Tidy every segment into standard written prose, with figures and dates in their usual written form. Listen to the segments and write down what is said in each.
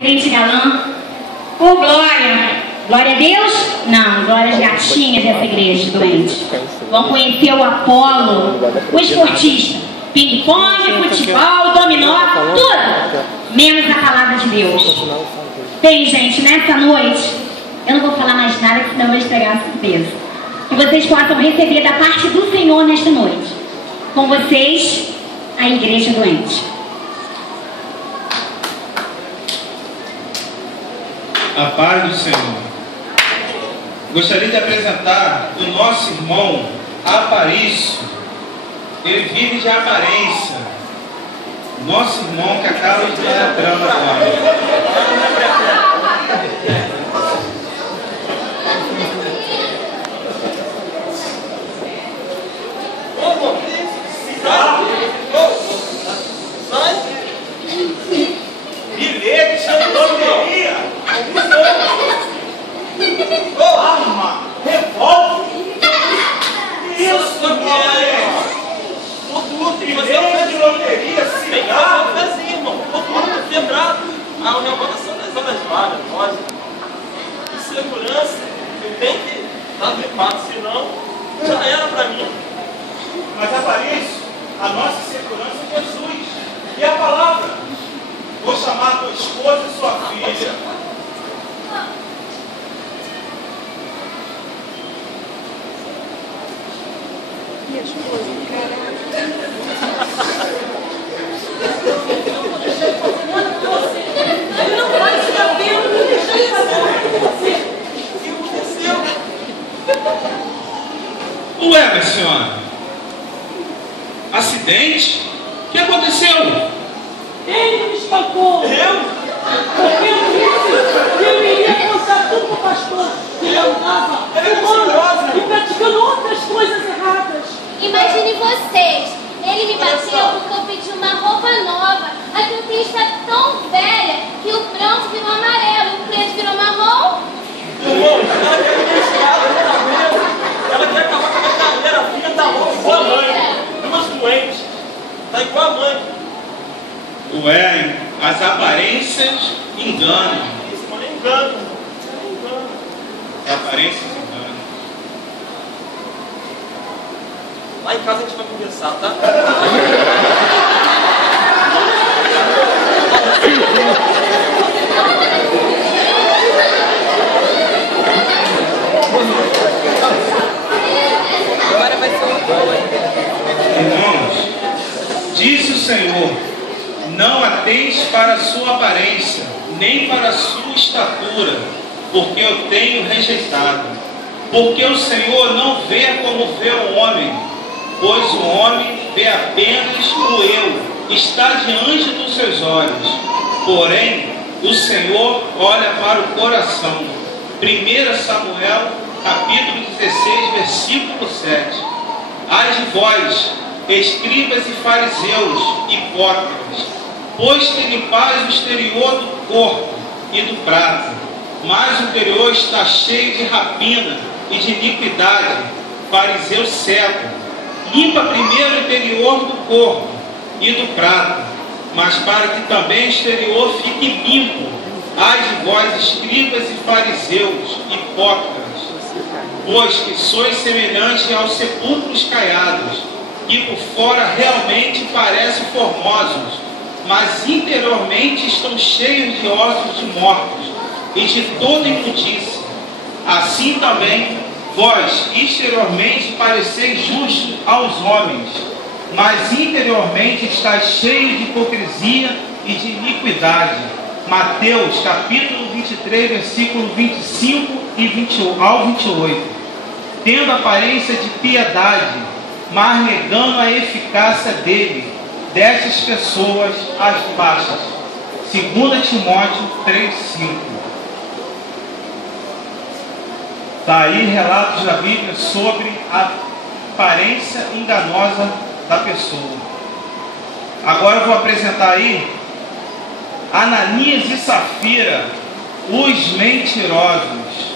Crente galã. Ô, glória! Glória a Deus? Não, glória às gatinhas dessa igreja doente. Vão conhecer o Apolo, o esportista. Ping-pong, futebol, dominó, tudo. Menos a palavra de Deus. Bem, gente, nessa noite, eu não vou falar mais nada, senão eu vou estragar a surpresa. Que vocês possam receber da parte do Senhor nesta noite. Com vocês, a igreja doente. A paz do Senhor. Gostaria de apresentar o nosso irmão Aparício. Ele vive de aparência. Nosso irmão que acaba de estar entrando agora. Bilhete de loteria, arma, revólver. Isso, bilhete de loteria, cigarro. Assim, irmão, tudo quebrado. A renovação das obras vagas, lógico. E segurança, eu tenho que estar preparado, senão já era para mim. Mas Aparício, a nossa segurança é Jesus. E a palavra? Vou chamar a tua esposa e sua filha. Minha esposa, caralho. Eu não posso ficar vendo, não deixei fazer com você. O que aconteceu? Ué, minha senhora. Acidente? O que aconteceu? Ele me espancou. Eu? Porque eu disse que eu iria contar tudo para o pastor. Que ele andava fumando e praticando outras coisas erradas. Imagine vocês, ele me bateu porque eu pedi uma roupa nova. A campanha está tão velha que o branco virou amarelo, o preto virou marrom. Irmão, ela quer me deixar, ela quer acabar com a minha carreira. A filha tá louca, igual a mãe. Duas doentes. Tá igual a mãe. Ué, as aparências enganam. Isso, mano, engano. As aparências enganam. Lá em casa a gente vai conversar, tá? Agora vai ser uma boa. Irmãos, disse o Senhor: não atentes para a sua aparência, nem para a sua estatura, porque eu tenho rejeitado. Porque o Senhor não vê como vê o homem, pois o homem vê apenas o eu, está diante dos seus olhos. Porém, o Senhor olha para o coração. 1 Samuel, capítulo 16, versículo 7. Ai de vós, escribas e fariseus, hipócritas, pois que limpais o exterior do corpo e do prato, mas o interior está cheio de rapina e de iniquidade. Fariseu cego, limpa primeiro o interior do corpo e do prato, mas para que também o exterior fique limpo. Ai de vós, escribas e fariseus, hipócritas, pois que sois semelhantes aos sepulcros caiados, que por fora realmente parecem formosos, mas interiormente estão cheios de ossos de mortos e de toda imundícia. Assim também vós exteriormente pareceis justos aos homens, mas interiormente estáis cheios de hipocrisia e de iniquidade. Mateus capítulo 23, versículo 25 ao 28. Tendo aparência de piedade, mas negando a eficácia dele, destas pessoas as baixas. 2 Timóteo 3,5. Daí relatos da Bíblia sobre a aparência enganosa da pessoa. Agora eu vou apresentar aí Ananias e Safira, os mentirosos.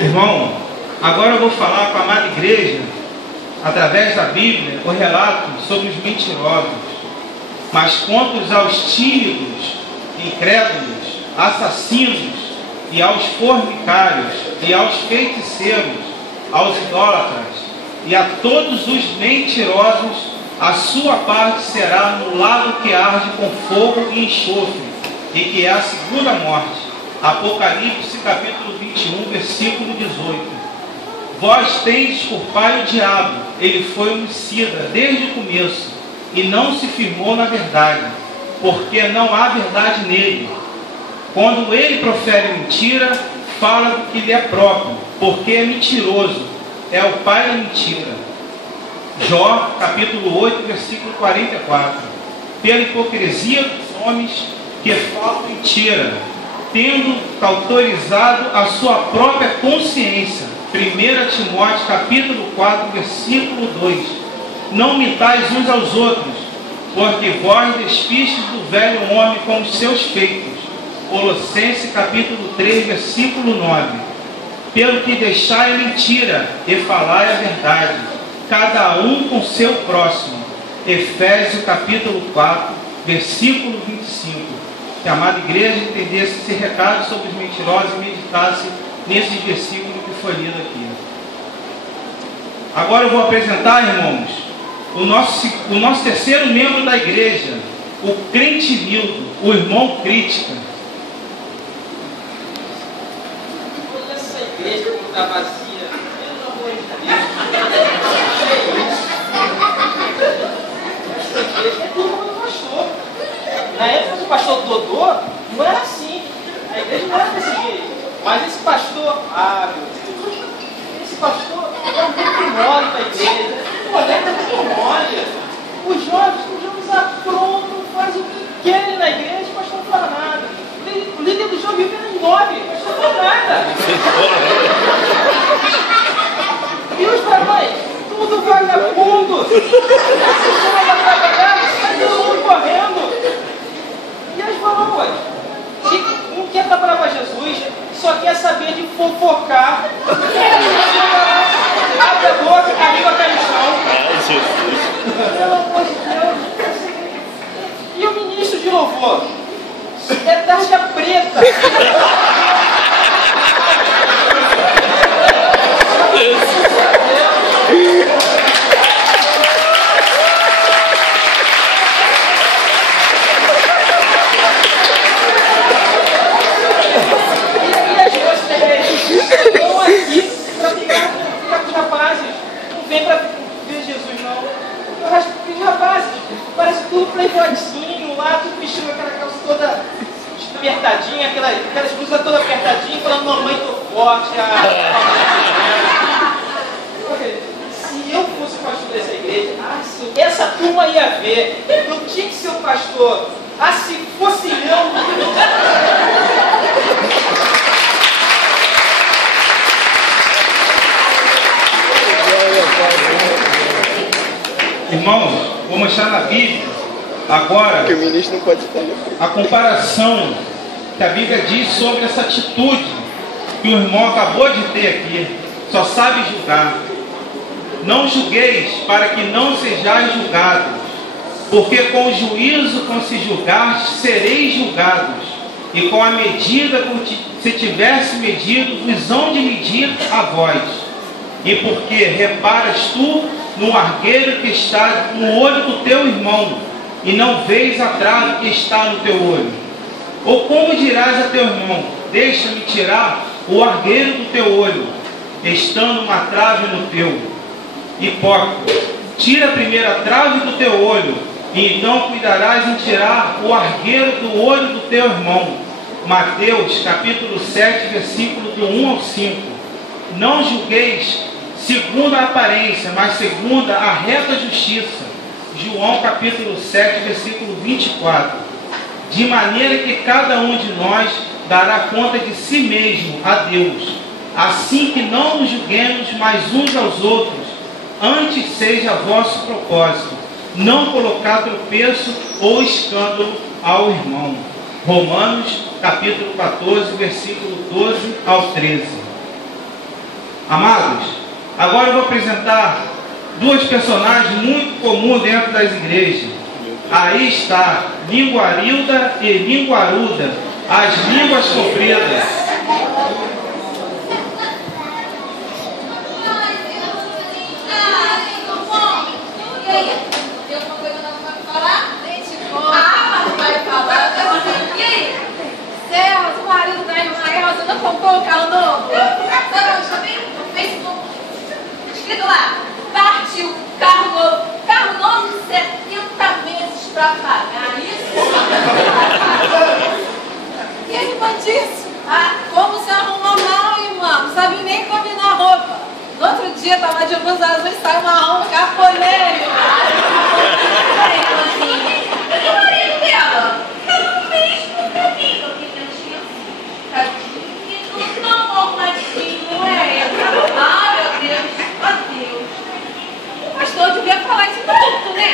Irmão, agora eu vou falar com a amada igreja, através da Bíblia, o relato sobre os mentirosos. Mas quanto aos tímidos, incrédulos, assassinos, e aos fornicários, e aos feiticeiros, aos idólatras, e a todos os mentirosos, a sua parte será no lago que arde com fogo e enxofre, e que é a segunda morte. Apocalipse capítulo 21, versículo 18. Vós tendes por pai o diabo, ele foi homicida desde o começo, e não se firmou na verdade, porque não há verdade nele. Quando ele profere mentira, fala do que lhe é próprio, porque é mentiroso, é o pai da mentira. Jó, capítulo 8, versículo 44. Pela hipocrisia dos homens que falam mentira, tendo cauterizado a sua própria consciência. 1 Timóteo, capítulo 4, versículo 2. Não mitais uns aos outros, porque vós despistes do velho homem com os seus feitos. Colossenses capítulo 3, versículo 9. Pelo que deixai a mentira e falai a verdade, cada um com seu próximo. Efésios capítulo 4, versículo 25. Que a amada igreja entendesse esse recado sobre os mentirosos e meditasse nesse versículo que foi lido aqui. Agora eu vou apresentar, irmãos, o nosso terceiro membro da igreja, o crente Nildo, o irmão Crítica. Igreja como está vazia, pelo amor de Deus. Essa igreja é turma do pastor. Na época do pastor Dodô, não era assim. A igreja não era desse jeito. Mas esse pastor, meu Deus, esse pastor é um pouco mole da igreja. O coleta é muito mole. Os jovens aprontam, fazem o que querem na igreja, o pastor não fala nada. O líder do jogo vive nas 9, mas não faz nada. E os trabalhos? Tudo vagabundo. Se chama para trabalhar, sai todo mundo correndo. E as varoas? Não quer trabalhar para Jesus, só quer saber de fofocar. Abre a boca, a língua cai no chão. Pelo amor de Deus. E o ministro de louvor? É tarja preta. E as vocês estão aqui para ficar com os rapazes. Não vem para ver Jesus, não. Os rapazes parecem tudo playboyzinho lá, tudo vestido com aquela calça toda apertadinha, aquelas blusas toda apertadinha, falando, mamãe, tô forte, Se eu fosse o pastor dessa igreja, essa turma ia ver. Eu tinha que ser o pastor. Se fosse eu. Irmãos, vou mostrar na Bíblia agora que o ministro não pode estar a comparação que a Bíblia diz sobre essa atitude que o irmão acabou de ter aqui. Só sabe julgar. Não julgueis para que não sejais julgados, porque com o juízo com se julgastes sereis julgados, e com a medida com que se tivesse medido vos hão de medir a vós. E porque reparas tu no argueiro que está no olho do teu irmão, e não vês a trave que está no teu olho? Ou como dirás a teu irmão, deixa-me tirar o argueiro do teu olho, estando uma trave no teu? Hipócrita, tira a primeira trave do teu olho, e então cuidarás em tirar o argueiro do olho do teu irmão. Mateus capítulo 7, versículo do 1 ao 5. Não julgueis segundo a aparência, mas segundo a reta justiça. João capítulo 7, versículo 24. De maneira que cada um de nós dará conta de si mesmo a Deus. Assim que não nos julguemos mais uns aos outros, antes seja vosso propósito não colocar tropeço ou escândalo ao irmão. Romanos, capítulo 14, versículo 12 ao 13. Amados, agora eu vou apresentar duas personagens muito comuns dentro das igrejas. Aí está linguarilda e linguaruda, as línguas compridas. O marido da irmã Rosana comprou um carro novo. Sabe onde também? No Facebook. Escrito lá: partiu, carro novo, 70 vezes pra pagar. Isso? E a irmã disse: como se arrumou mal, irmã? Não sabe nem combinar roupa. No outro dia, tava de blusa azul e saiu marrom caponeiro. Peraí, irmãzinha. E o marido dela? O mesmo caminho que eu tinha. E tudo tão arrumadinho, não é? Ai, meu Deus, ó Deus. O pastor devia falar isso tudo, né?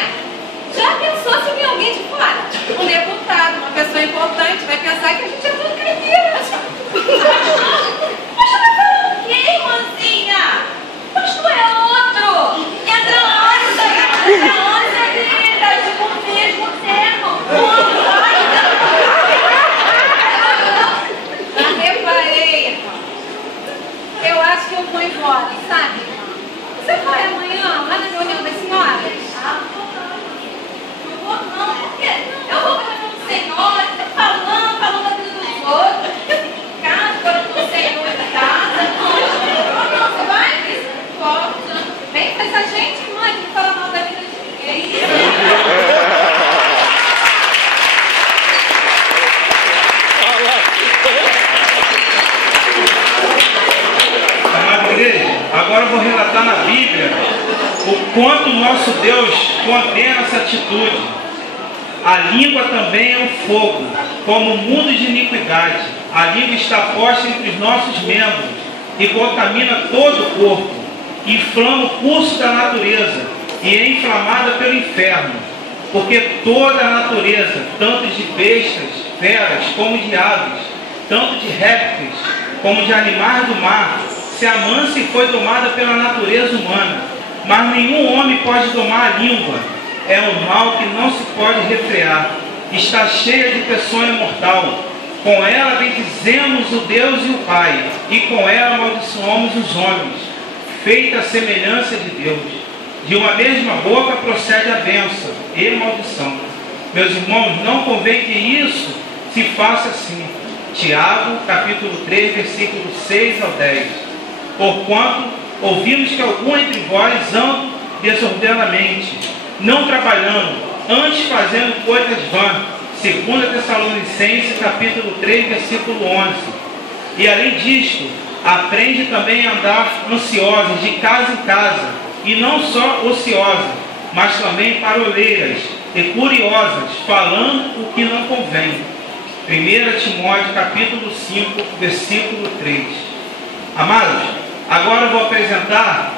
Já pensou se vir alguém de fora? Um deputado, uma pessoa importante, vai pensar que a gente é tudo caipira. Mas tu vai falar o quê, irmãzinha? Mas tu é outro. Entra onde, querida, tipo o mesmo termo. Eu acho que eu vou embora, sabe? Você vai amanhã lá na reunião das senhoras? Não vou não, porque eu vou para o Senhor, falando da vida dos outros. Eu fico em casa, falando do Senhor da casa. Não, você vai? Pode. Vem com essa gente, mãe, que fala mal da vida de ninguém. Agora eu vou relatar na Bíblia o quanto o nosso Deus condena essa atitude. A língua também é um fogo, como um mundo de iniquidade. A língua está posta entre os nossos membros e contamina todo o corpo, inflama o curso da natureza e é inflamada pelo inferno. Porque toda a natureza, tanto de bestas, feras, como de aves, tanto de répteis, como de animais do mar, se amansa e foi domada pela natureza humana. Mas nenhum homem pode domar a língua. É um mal que não se pode refrear. Está cheia de peçonha mortal. Com ela bendizemos o Deus e o Pai, e com ela amaldiçoamos os homens, feita a semelhança de Deus. De uma mesma boca procede a bênção e maldição. Meus irmãos, não convém que isso se faça assim. Tiago, capítulo 3, versículo 6 ao 10. Porquanto ouvimos que algum entre vós andam desordenadamente, não trabalhando, antes fazendo coisas vãs. 2 Tessalonicenses, capítulo 3, versículo 11. E além disto, aprende também a andar ansiosos de casa em casa, e não só ociosas, mas também paroleiras e curiosas, falando o que não convém. 1 Timóteo, capítulo 5, versículo 3. Amados, agora eu vou apresentar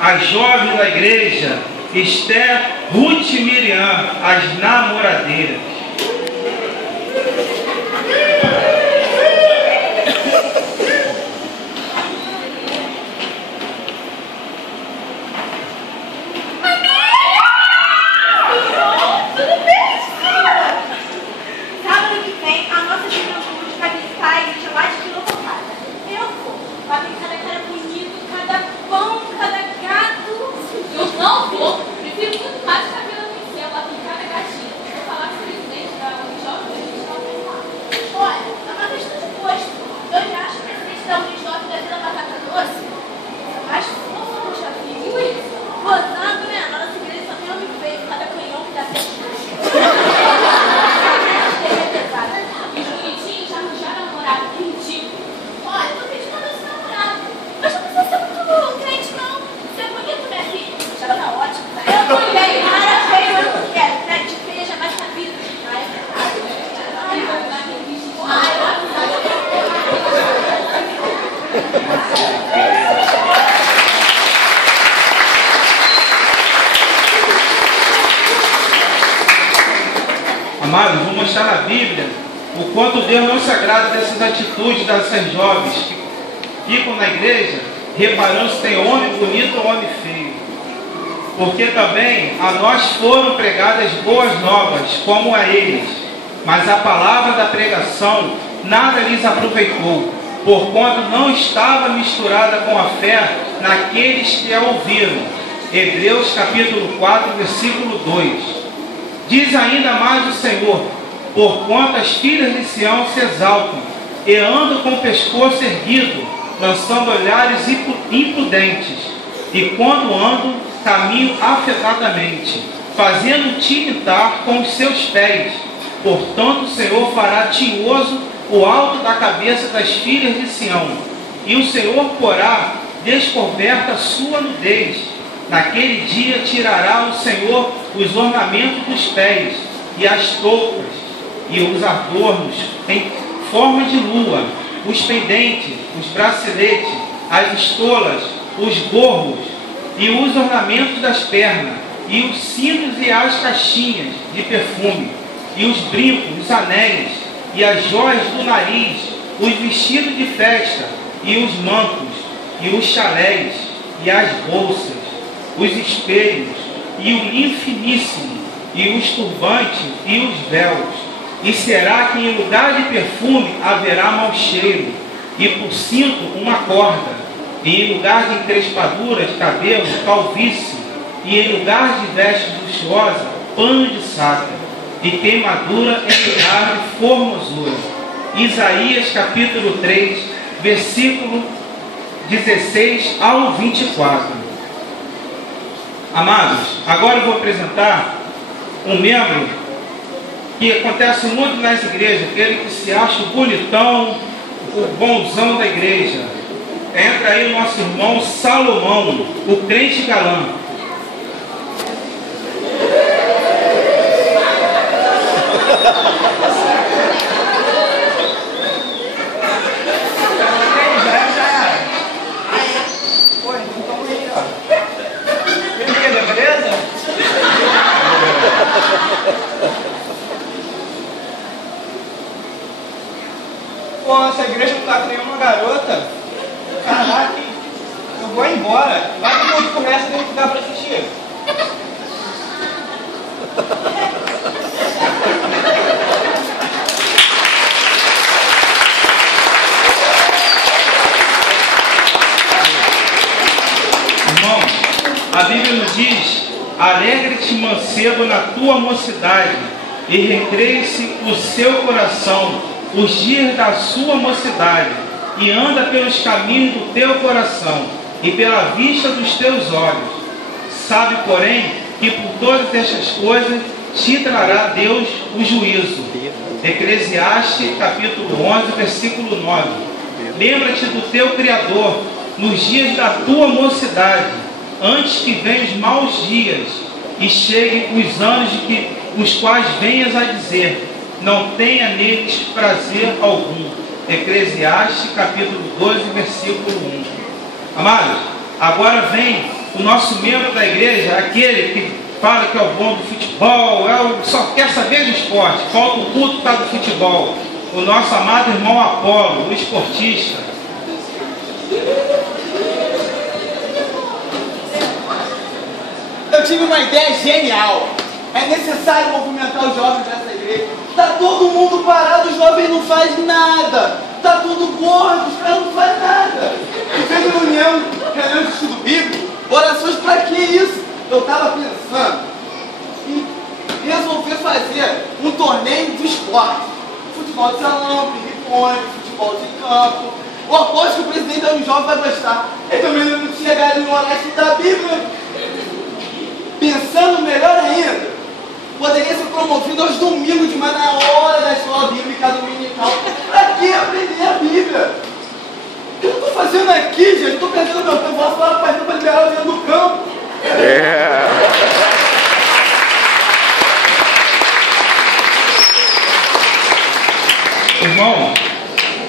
as jovens da igreja, Esther, Ruth e Miriam, as namoradeiras. Sábado que vem, a nossa juventude vai visitar a igreja lá de Vila Formosa. Eu vou. Vai ter cada cara bonito, cada pão, cada gato. Eu não vou. Prefiro muito mais cabelo no céu, lá tem cada gatinho. Vou falar com eles. Enquanto Deus não se agrada dessas atitudes dessas jovens que ficam na igreja, reparando se tem homem bonito ou homem feio. Porque também a nós foram pregadas boas novas, como a eles. Mas a palavra da pregação nada lhes aproveitou, porquanto não estava misturada com a fé naqueles que a ouviram. Hebreus capítulo 4, versículo 2. Diz ainda mais o Senhor: porquanto as filhas de Sião se exaltam, e andam com o pescoço erguido, lançando olhares imprudentes, e quando andam, caminham afetadamente, fazendo tiritar com os seus pés. Portanto o Senhor fará tinhoso o alto da cabeça das filhas de Sião, e o Senhor porá descoberta a sua nudez. Naquele dia tirará o Senhor os ornamentos dos pés, e as toucas, e os adornos em forma de lua, os pendentes, os braceletes, as estolas, os gorros, e os ornamentos das pernas, e os cintos e as caixinhas de perfume, e os brincos, os anéis, e as joias do nariz, os vestidos de festa, e os mantos, e os chalés, e as bolsas, os espelhos, e o linho finíssimo, e os turbantes, e os véus. E será que em lugar de perfume haverá mau cheiro, e por cinto uma corda, e em lugar de encrespadura de cabelo, calvície, e em lugar de veste luxuosa, pano de saca, e queimadura em lugar de formosura. Isaías capítulo 3, versículo 16 ao 24. Amados, agora eu vou apresentar um membro que acontece muito nas igrejas, aquele que se acha o bonitão, o bonzão da igreja. Entra aí o nosso irmão Salomão, o crente galã. Pô, essa igreja não tá com nenhuma garota. Caraca, eu vou embora. Vai que o mundo começa a ter um lugar pra assistir. Irmão, a Bíblia nos diz: alegre-te, mancebo, na tua mocidade, e recreie-se o seu coração os dias da sua mocidade, e anda pelos caminhos do teu coração, e pela vista dos teus olhos. Sabe, porém, que por todas estas coisas te trará Deus o juízo. Eclesiastes capítulo 11, versículo 9. Lembra-te do teu Criador nos dias da tua mocidade, antes que venham os maus dias, e cheguem os anos os quais venhas a dizer: não tenha neles prazer algum. Eclesiastes capítulo 12, versículo 1. Amados, agora vem o nosso membro da igreja, aquele que fala que é o bom do futebol, só quer saber de esporte, falta o culto por causa do futebol. O nosso amado irmão Apolo, o esportista. Eu tive uma ideia genial. É necessário movimentar os jovens dessa igreja. Tá todo mundo parado, os jovens não fazem nada. Tá tudo gordo, os caras não fazem nada. E fez reunião de estudo bíblico, orações pra que isso? Eu tava pensando em resolver fazer um torneio de esporte. Futebol de salão, ping-pong, futebol de campo. Eu aposto que o presidente da Jovem vai gostar. Ele também não chegar ali no horário da Bíblia. Pensando melhor ainda, poderia ser promovido aos domingos de manhã, na hora da escola bíblica dominical. Pra que aprender a Bíblia? O que eu estou fazendo aqui, gente? Estou perdendo meu tempo. Vou falar para liberar o dentro do campo. Irmão,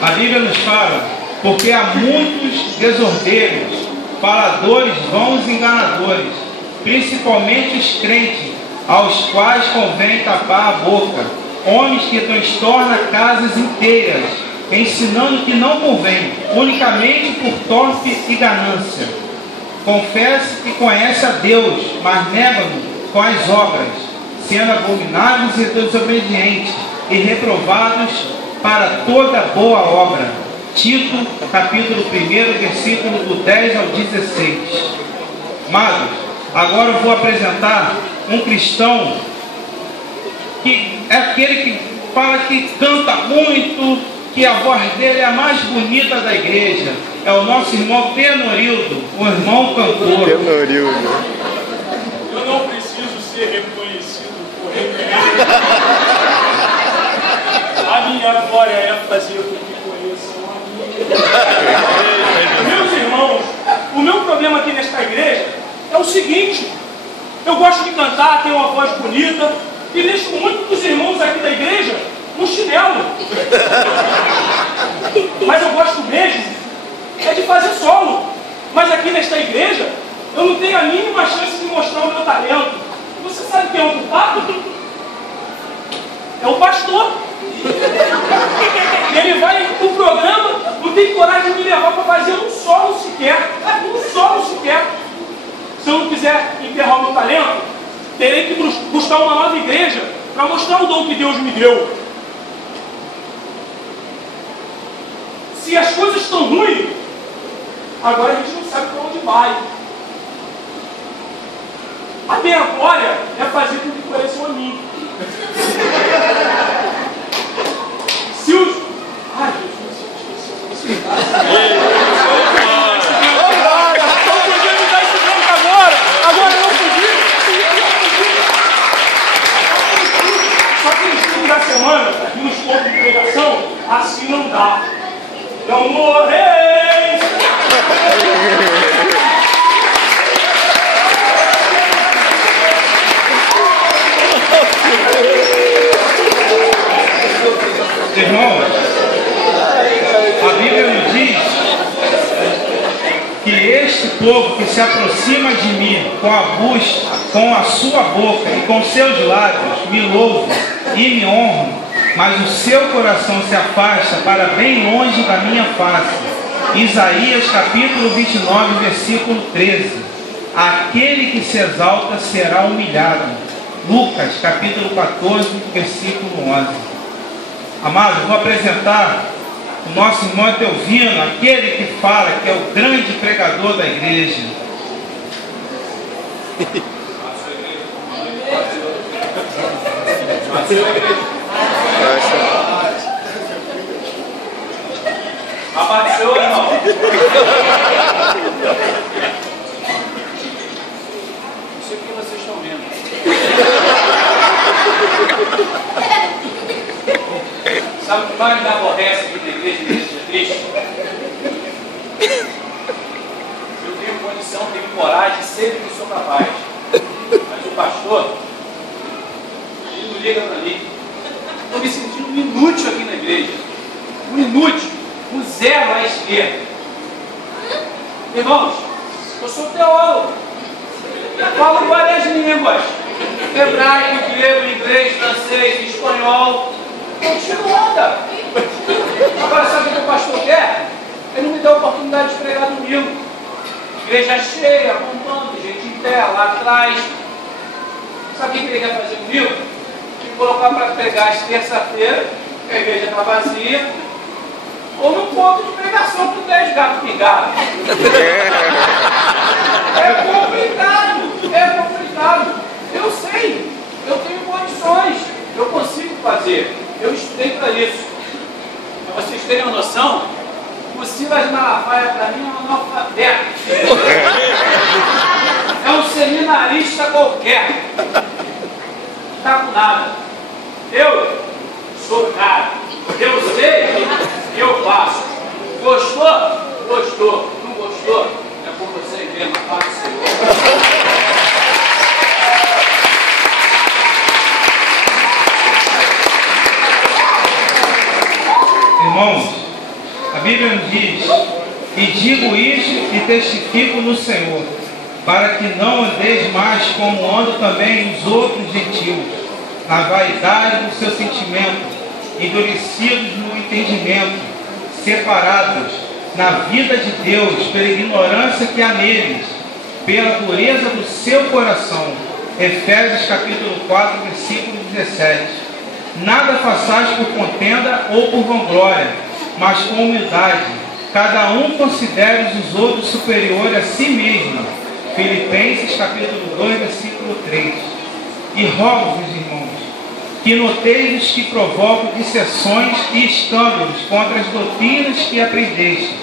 a Bíblia nos fala: porque há muitos desordeiros, faladores vãos e enganadores, principalmente os crentes, aos quais convém tapar a boca, homens que transtornam casas inteiras, ensinando que não convém, unicamente por torpe e ganância. Confessa que conhece a Deus, mas nega-no com as obras, sendo abomináveis e desobedientes, e reprovados para toda boa obra. Tito, capítulo 1, versículo do 10 ao 16. Amados, agora eu vou apresentar um cristão que é aquele que fala que canta muito, que a voz dele é a mais bonita da igreja. É o nosso irmão Tenorildo, o irmão cantor. Tenorildo. Eu não preciso ser reconhecido por reconhecer. A minha glória é fazer com que conheçam a mim. Meus irmãos, o meu problema aqui nesta igreja é o seguinte: eu gosto de cantar, tenho uma voz bonita e deixo muitos dos irmãos aqui da igreja no chinelo. Mas eu gosto mesmo é de fazer solo. Mas aqui nesta igreja eu não tenho a mínima chance de mostrar o meu talento. Você sabe quem é o culpado? É o pastor. Ele vai pro programa, não tem coragem de me levar para fazer um solo sequer. Um solo sequer. Se eu não quiser enterrar o meu talento, terei que buscar uma nova igreja para mostrar o dom que Deus me deu. Se as coisas estão ruins, agora a gente não sabe para onde vai. A minha glória é fazer com que conheçam a mim. Se os... Ai, Jesus, Agora eu não podia. Só que nos filmes da semana, e nos pontos de pregação, assim não dá. Não morreis! Irmãos, a Bíblia nos diz que este povo que se aproxima de mim com a sua boca e com seus lábios me louvam e me honram, mas o seu coração se afasta para bem longe da minha face. Isaías capítulo 29, versículo 13. Aquele que se exalta será humilhado. Lucas capítulo 14, versículo 11. Amados, vou apresentar o nosso irmão Teovino, aquele que fala que é o grande pregador da igreja. Abaixou, irmão. Não sei o que vocês estão vendo. Sabe o que mais me aborrece aqui na igreja nesse dia triste? Eu tenho condição, tenho coragem, sei que sou capaz. Mas o pastor, ele não liga para mim. Estou me sentindo um inútil aqui na igreja. Um inútil, um zero à esquerda. Irmãos, eu sou teólogo. Falo várias línguas. Hebraico, grego, inglês, francês, espanhol. Continua. Agora sabe o que o pastor quer? Ele não me dá a oportunidade de pregar domingo. Igreja cheia, bombando, gente em pé, lá atrás. Sabe o que ele quer fazer comigo? Me colocar para pregar às terça-feira, que a igreja está vazia, ou no ponto de pregação com 10 gatos pingados. É complicado, é complicado. Eu sei, eu tenho condições, eu consigo fazer. Eu estudei para isso. Para vocês terem uma noção, o Silas Malafaia para mim é um analfabeto. É um seminarista qualquer. Não está com nada. Eu sou cara. Eu sei, eu faço. Gostou? Gostou. Não gostou? É por você mesmo, faz o Senhor. Irmãos, a Bíblia nos diz: e digo isto e testifico no Senhor, para que não andeis mais como andam também os outros gentios, na vaidade do seu sentimento, endurecidos no entendimento, separados na vida de Deus pela ignorância que há neles, pela dureza do seu coração. Efésios capítulo 4, versículo 17. Nada façais por contenda ou por vanglória, mas com humildade. Cada um considere os outros superiores a si mesmo. Filipenses capítulo 2, versículo 3. E rogo-vos, irmãos, que noteis os que provocam dissensões e escândalos contra as doutrinas que aprendeste.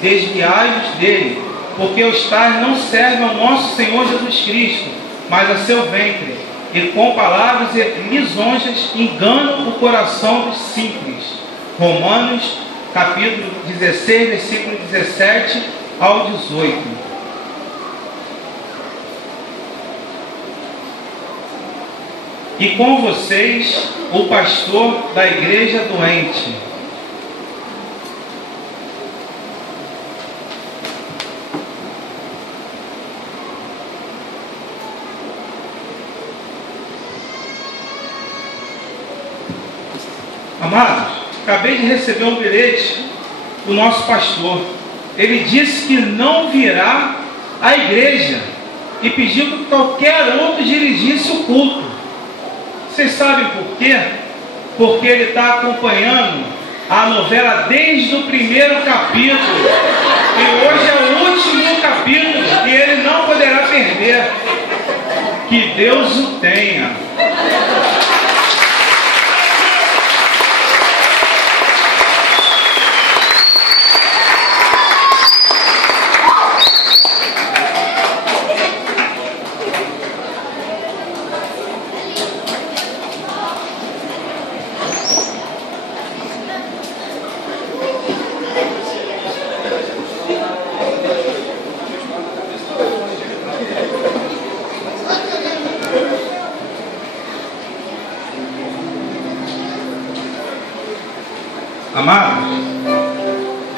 Desviai-vos dele, porque os tais não servem ao nosso Senhor Jesus Cristo, mas a seu ventre, e com palavras lisonjas enganam o coração dos simples. Romanos capítulo 16, versículo 17 ao 18. E com vocês, o pastor da igreja doente. Amados, acabei de receber um bilhete do nosso pastor. Ele disse que não virá à igreja e pediu que qualquer outro dirigisse o culto. Vocês sabem por quê? Porque ele está acompanhando a novela desde o primeiro capítulo. E hoje é o último capítulo e ele não poderá perder. Que Deus o tenha. Amados,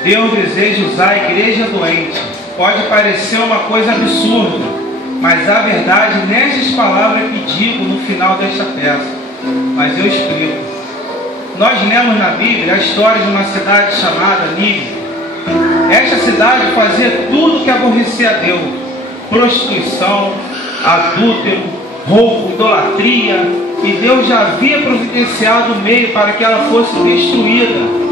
Deus deseja usar a igreja doente. Pode parecer uma coisa absurda, mas a verdade nestas palavras que digo no final desta peça. Mas eu explico. Nós lemos na Bíblia a história de uma cidade chamada Nínive. Esta cidade fazia tudo que aborrecia a Deus: prostituição, adúltero, roubo, idolatria. E Deus já havia providenciado o meio para que ela fosse destruída.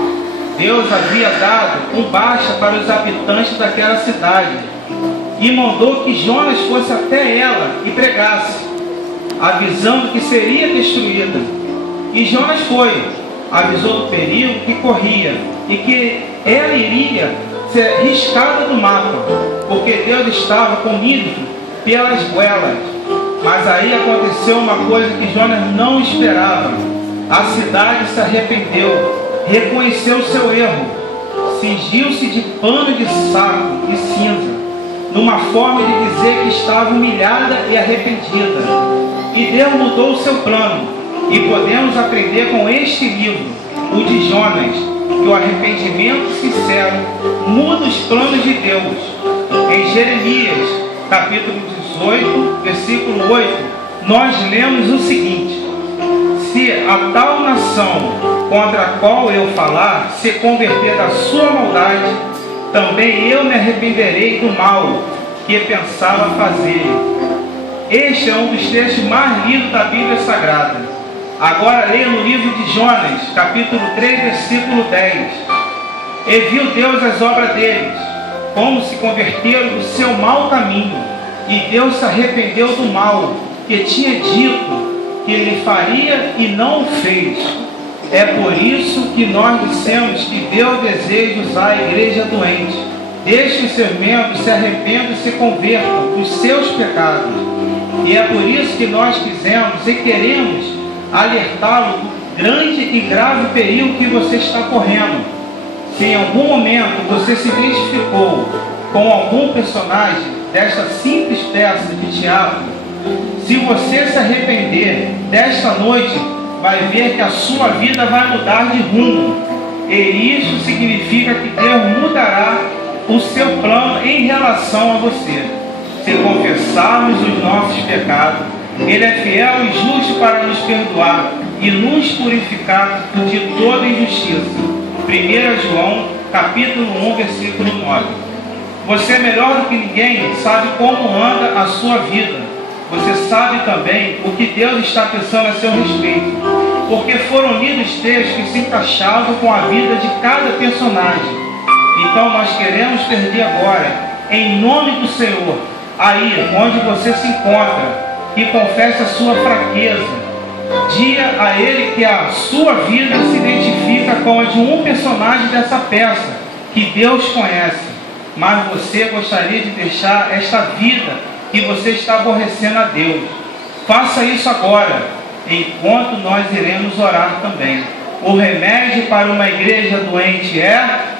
Deus havia dado um basta para os habitantes daquela cidade e mandou que Jonas fosse até ela e pregasse, avisando que seria destruída. E Jonas foi, avisou do perigo que corria e que ela iria ser riscada do mapa, porque Deus estava com Nínive pelas goelas. Mas aí aconteceu uma coisa que Jonas não esperava. A cidade se arrependeu, reconheceu seu erro, cingiu-se de pano de saco e cinza, numa forma de dizer que estava humilhada e arrependida. E Deus mudou o seu plano, e podemos aprender com este livro, o de Jonas, que o arrependimento sincero muda os planos de Deus. Em Jeremias, capítulo 18, versículo 8, nós lemos o seguinte: se a tal nação contra a qual eu falar se converter da sua maldade, também eu me arrependerei do mal que pensava fazer. Este é um dos textos mais lidos da Bíblia Sagrada. Agora leia no livro de Jonas, capítulo 3, versículo 10. E viu Deus as obras deles, como se converteram do seu mau caminho, e Deus se arrependeu do mal que tinha dito que ele faria e não o fez. É por isso que nós dissemos que Deus deseja usar a igreja doente. Deixe que os seus membros se arrependam e se convertam dos seus pecados. E é por isso que nós quisemos e queremos alertá-lo do grande e grave perigo que você está correndo. Se em algum momento você se identificou com algum personagem desta simples peça de teatro, se você se arrepender desta noite, vai ver que a sua vida vai mudar de rumo. E isso significa que Deus mudará o seu plano em relação a você. Se confessarmos os nossos pecados, Ele é fiel e justo para nos perdoar e nos purificar de toda injustiça. 1 João, capítulo 1, versículo 9. Você, melhor do que ninguém, sabe como anda a sua vida. Você sabe também o que Deus está pensando a seu respeito, porque foram lidos textos que se encaixavam com a vida de cada personagem. Então nós queremos pedir agora, em nome do Senhor, aí onde você se encontra, e confesse a sua fraqueza. Diga a Ele que a sua vida se identifica com a de um personagem dessa peça, que Deus conhece. Mas você gostaria de deixar esta vida que você está aborrecendo a Deus. Faça isso agora, enquanto nós iremos orar também. O remédio para uma igreja doente é